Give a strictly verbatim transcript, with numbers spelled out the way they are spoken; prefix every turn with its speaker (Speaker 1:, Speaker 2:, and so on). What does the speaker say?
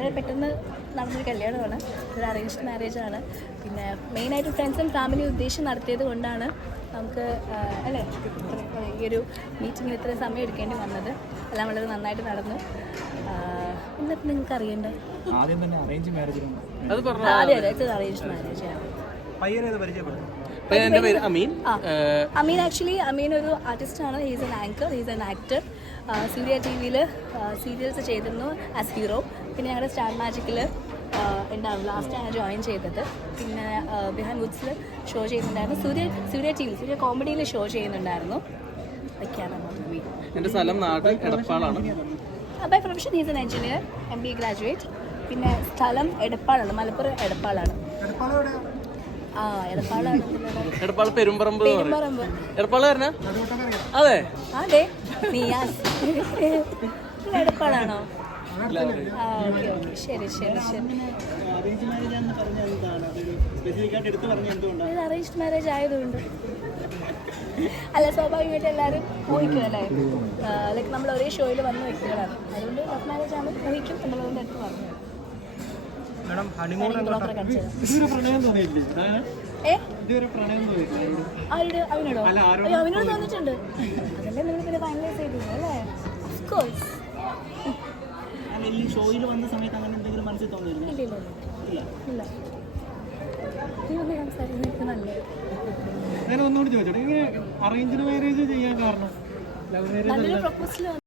Speaker 1: വളരെ പെട്ടെന്ന് നടന്നൊരു കല്യാണമാണ്. ഒരു അറേഞ്ച്ഡ് മാരേജാണ്. പിന്നെ മെയിനായിട്ട് ഫ്രണ്ട്സ് ആൻഡ് ഫാമിലി ഉദ്ദേശം നടത്തിയത് കൊണ്ടാണ് നമുക്ക് അല്ലേ ഈ ഒരു മീറ്റിങ്ങിന് ഇത്രയും സമയം എടുക്കേണ്ടി വന്നത്. എല്ലാം വളരെ നന്നായിട്ട് നടന്നു. എന്നിട്ട് നിങ്ങൾക്ക് അറിയണ്ടേ? അതെ അതെ ഇത് അറേഞ്ച്ഡ് മാരേജാണ്. അമീൻ ആക്ച്വലി അമീൻ ഒരു ആർട്ടിസ്റ്റാണ്. He's an anchor, he's an actor. Surya T വിയിൽ സീരിയൽസ് ചെയ്തിരുന്നു ആസ് ഹീറോ. പിന്നെ ഞങ്ങളുടെ സ്റ്റാർ മാജിക്കിൽ ഉണ്ടാവും ലാസ്റ്റാണ് ജോയിൻ ചെയ്തത്. പിന്നെ ബിഹാൻ വുഡ്സിൽ ഷോ ചെയ്യുന്നുണ്ടായിരുന്നു. സൂര്യ സൂര്യ ടി വി സൂര്യ കോമഡിയിൽ ഷോ ചെയ്യുന്നുണ്ടായിരുന്നു. അതൊക്കെയാണ് മൂവി.
Speaker 2: എൻ്റെ സ്ഥലം നാട് എടപ്പാളാണ്.
Speaker 1: By profession he's an engineer, M B A graduate. പിന്നെ സ്ഥലം എടപ്പാളാണ്, മലപ്പുറം എടപ്പാളാണ്. ആ എടപ്പാളാണ്.
Speaker 2: എടപ്പാള് പെരുമ്പറമ്പ്.
Speaker 1: പെരുമ്പറമ്പ്
Speaker 2: എടപ്പാള് പറഞ്ഞ അതെ
Speaker 1: അതെ നിയാസ് എടപ്പാളാണോ? ആ ഓക്കെ ഓക്കെ ശരി ശരി ശരി. ഇത് അറേഞ്ച്ഡ് മാരേജ് ആയതുകൊണ്ട് അല്ല സ്വാഭാവികമായിട്ട് എല്ലാവരും ഊഹിക്കും അല്ലേ. ലൈക്ക് നമ്മൾ ഒരേ ഷോയിൽ വന്ന വ്യക്തികളാണ്. അതുകൊണ്ട് ലവ് മാരേജ് ആകുമ്പോൾ ഊഹിക്കും എന്നുള്ളതിൻ്റെ അടുത്ത് പറഞ്ഞു. ആരുടെ അവനോടോ? അയ്യോ അവനോട് തോന്നിയിട്ടുണ്ട്. അതല്ലേ നിങ്ങൾ പിന്നെ ഫൈനലൈസ് ചെയ്തില്ല അല്ലേ? ഓഫ്കോഴ്സ്. ഇല്ല ഇല്ല ഇല്ല ഇല്ല സംസാരിക്കുന്നത് നല്ലത്.
Speaker 3: ഒന്നുകൂടി ചോദിച്ചോട്ടെ, ഇങ്ങനെ അറേഞ്ച്ഡ് മാരേജ് ചെയ്യാൻ കാരണം
Speaker 1: നല്ലൊരു പ്രൊപ്പോസൽ